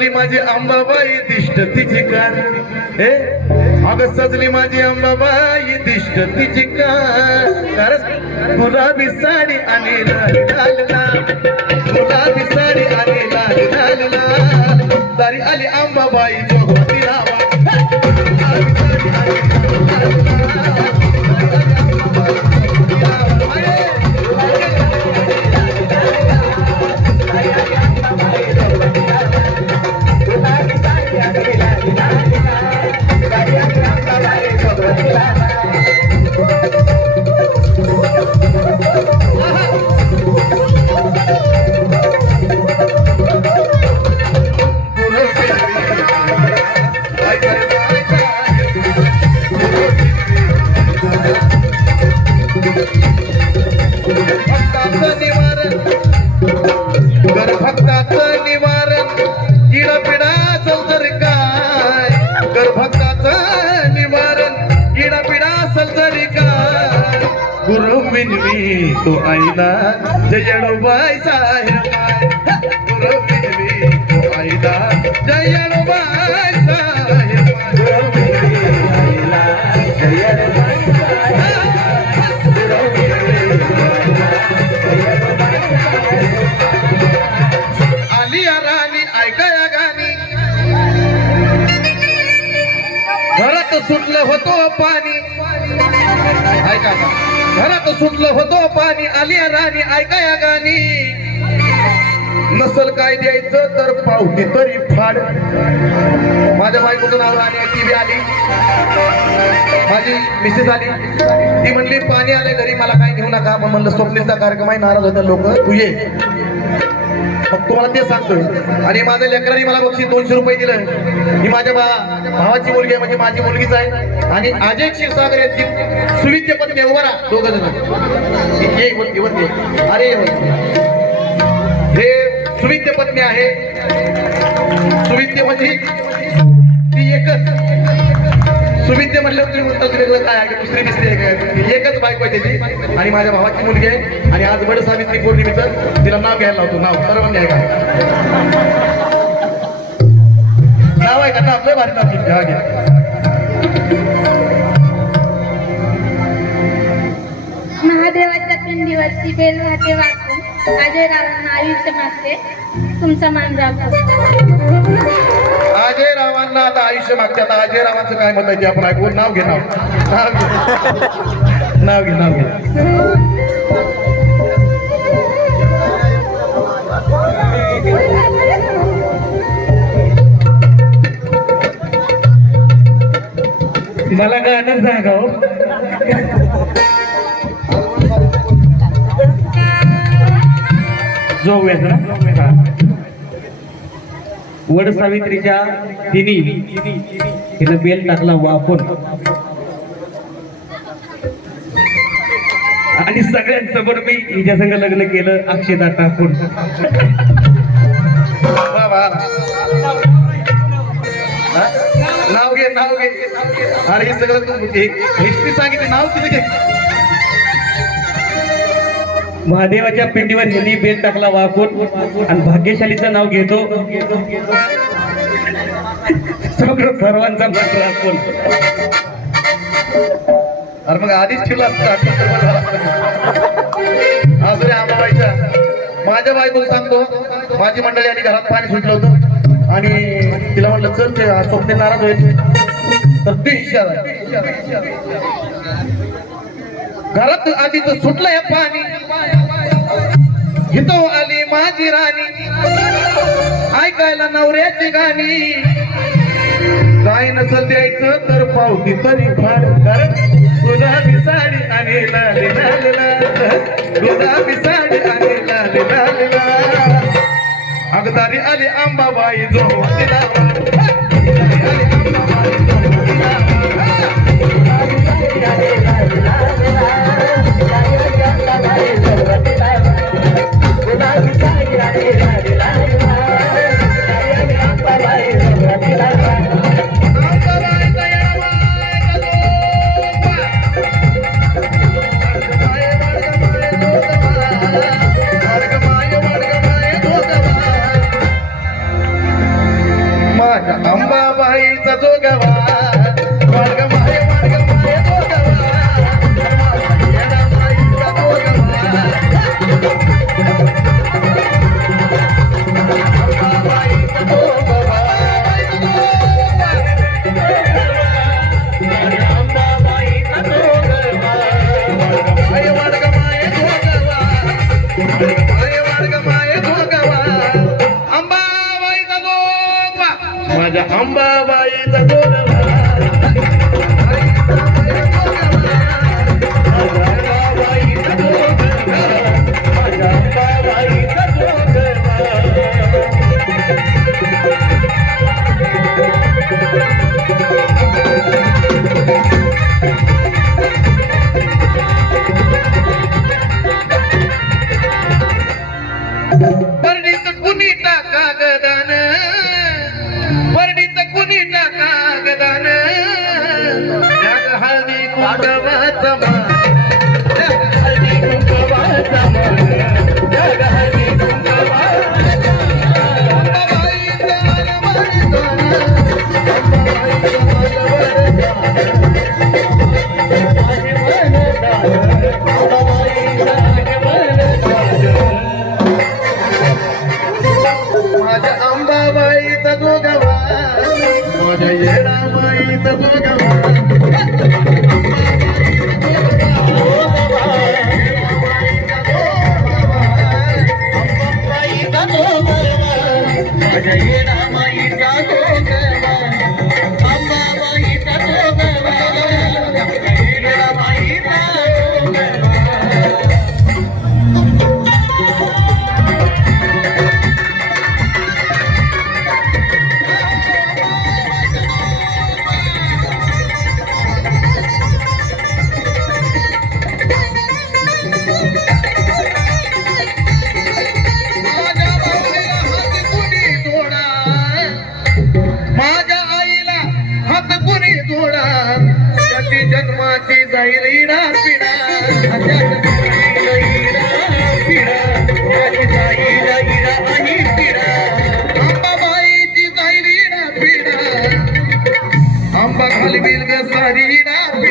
सजली माझी अंबाबाई दिष्ट तिची कार हे? अग सजली माझी अंबाबाई दिष्ट तिची कार गुलाबी साडी आणि लाल गुलाबी साडी आणि लाल लाल दारी आली अंबाबाई जोगवतीला गुरु विनवी तो आईला. जयणुबाई साहेब. गुरु विनवी तो आईना जयणुबाई साहेब. आली या राणी ऐकाया सुटलं होतो पाणी. ऐका का घरात सुटलो होतो पाणी आली राणी ऐका या गाणी. नसल काय द्यायचं तर पावती तरी फाड. माझ्या बायकोचं नाव राणी आहे ती बी आली. माझी मिसेस आली. ती म्हणली पाणी आले घरी मला काही घेऊ नका. म्हणलं स्वप्नीलचा कार्यक्रम आहे नाराज होता लोक. तू ये. मग तुम्हाला ते सांगतोय. आणि माझ्या लेकरांनी मला बक्षीस दोनशे रुपये दिलं ही माझ्या भावाची मुलगी आहे म्हणजे माझी मुलगीच आहे. आणि अजय क्षीरसागर यांची सुविद्य पत्नी आहे, उभा राहा दोघ जण ये वरती अरे हे सुविद्य पत्नी आहे. सुविद्य म्हणजे ती एकच. सुविद्य म्हटलं तुम्ही म्हणता वेगळं काय आहे? दुसरी दिसते काय? एकच बायको आहे त्याची. आणि माझ्या भावाची मुलगी आहे. आणि आज बड सावित्री पौर्णिमेचं तिला नाव घ्यायला लावतो. नाव सर्व आहे का नाव आहे का नाव. लय भारी नाव घ्या घ्या. महादेवाच्या पिंडीवरती बेल वाटे वाचून अजय रावांना आयुष्य मागते. तुमचा मान राखतो अजय रावांना आता आयुष्य मागते. आता अजय रावांचं काय मत आहे ते आपण ऐकू नाव घे नाव नाव घे नाव घे नाव घे मला गाणं सांगा हो. हो. जरा. वड सावित्रीच्या तिन्ही. तिनं बेल टाकला वापर आणि सगळ्यांसमोर मी हिच्या संग लग्न केलं अक्षता टाकून. नाव घे नाव घे. अरे हे सगळं हिस्ट्री सांगितली नाव तिथे घे. महादेवाच्या पिंडीवर यांनी बेत टाकला वाकून आणि भाग्यशालीचं नाव घेतो. सगळं सर्वांचा मत राखून अरे मग आधीच ठेवला असता. आठवण माझ्या बायकोला सांगतो माझी मंडळी आणि घरात पाणी सुटलं होतं आणि तिला म्हटलं चल ते स्वप्ने नाराज होईल. तर ते इशारा घरात आधीच सुटलंय पाणी. इथं आली माझी राणी. ऐकायला नवऱ्याची गाणी. काय नसल द्यायचं तर पावती तरी फार कारण गुलाबी साडी आणि लाल लाल गुलाबी साडी आणि लाल लाल अगदारी आली आंबाबाई जो तिला माझ्या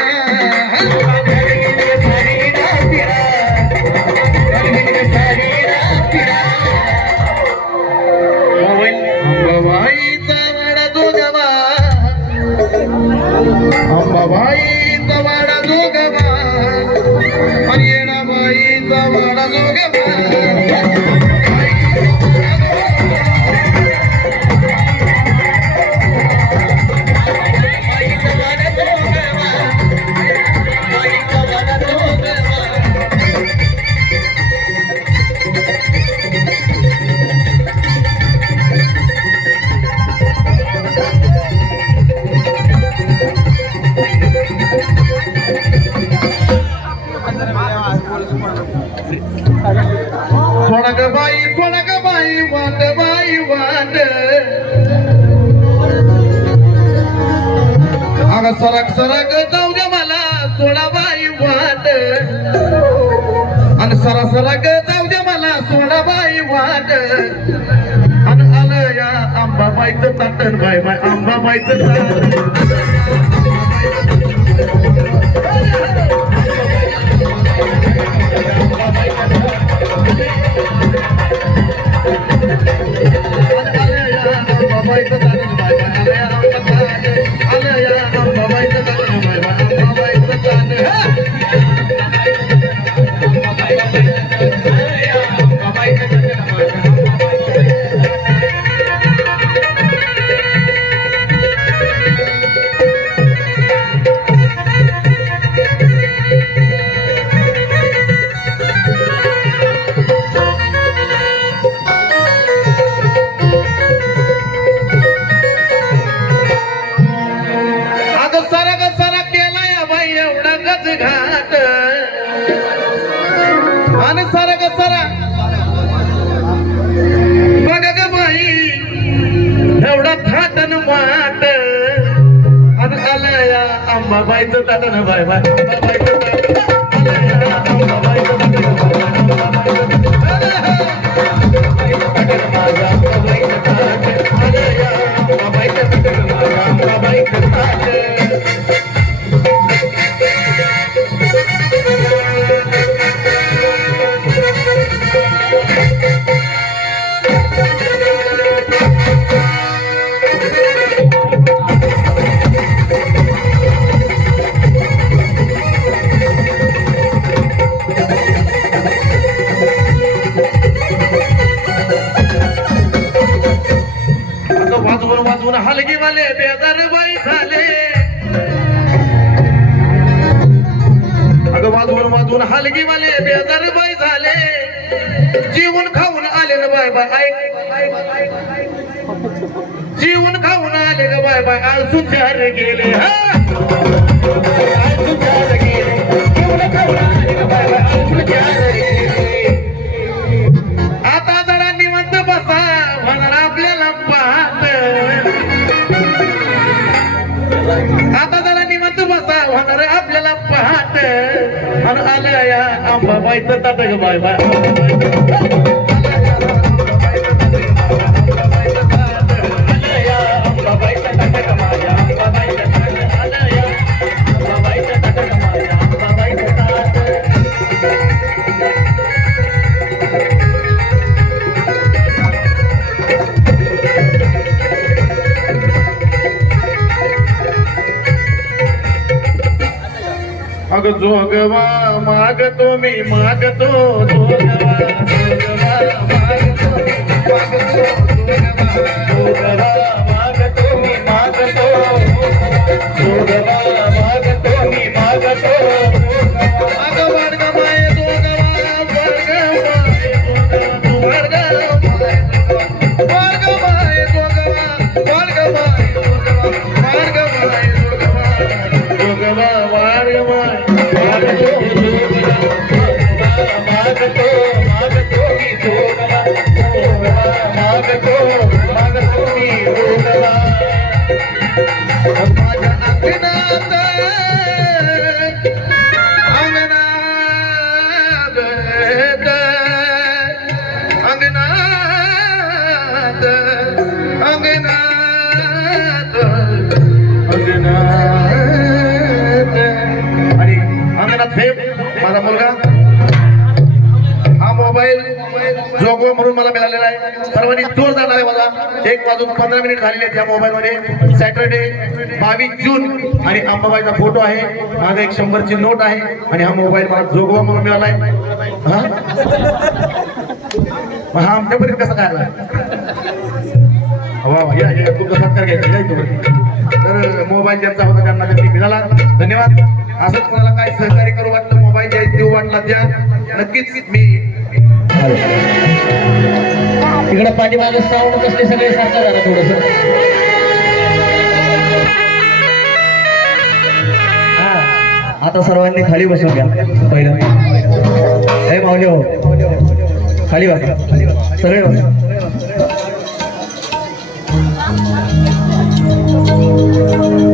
Yeah. सरक सरक जाऊ दे मला सोडा बाई वाट. आणि सरा सरक जाऊ दे मला सोडा बाई वाट. आणि आलं या आंबा माईचं ताटण बाय बाय आंबा माईचं ताटण. बायचं दादा ना बाय बाय सुधार चार गेले हा. जोगवा मागतो मी मागतो जोगवा जोगवा मागतो मागतो. मागतो मागतो मी मोबाईल जोगवा म्हणून मला मिळालेला आहे. सर्वांनी जोरदार आहे माझा एक वाजून पंधरा मिनिट झालेले आहेत या मोबाईलमध्ये. सॅटरडे बावीस जून आणि अंबाबाईचा फोटो आहे. माझा एक शंभरची नोट आहे आणि हा मोबाईल मला जोगवा म्हणून मिळाला हा? हा आमच्यापर्यंत कसा काय आला? वा वा या या तुमचा सत्कार घ्यायचा तर मोबाईल ज्यांचा होता त्यांना त्यांनी मिळाला. धन्यवाद. असंच कोणाला काय सहकार्य करू वाटलं मोबाईल द्या देऊ वाटला द्या. नक्कीच मी तिकडं पाठीमागं साऊंड कसले सगळे सारखं झालं थोडस. आता सर्वांनी खाली बसून घ्या पहिलं. हे मावले हो. खाली बस. सरळ बसा. Thank you.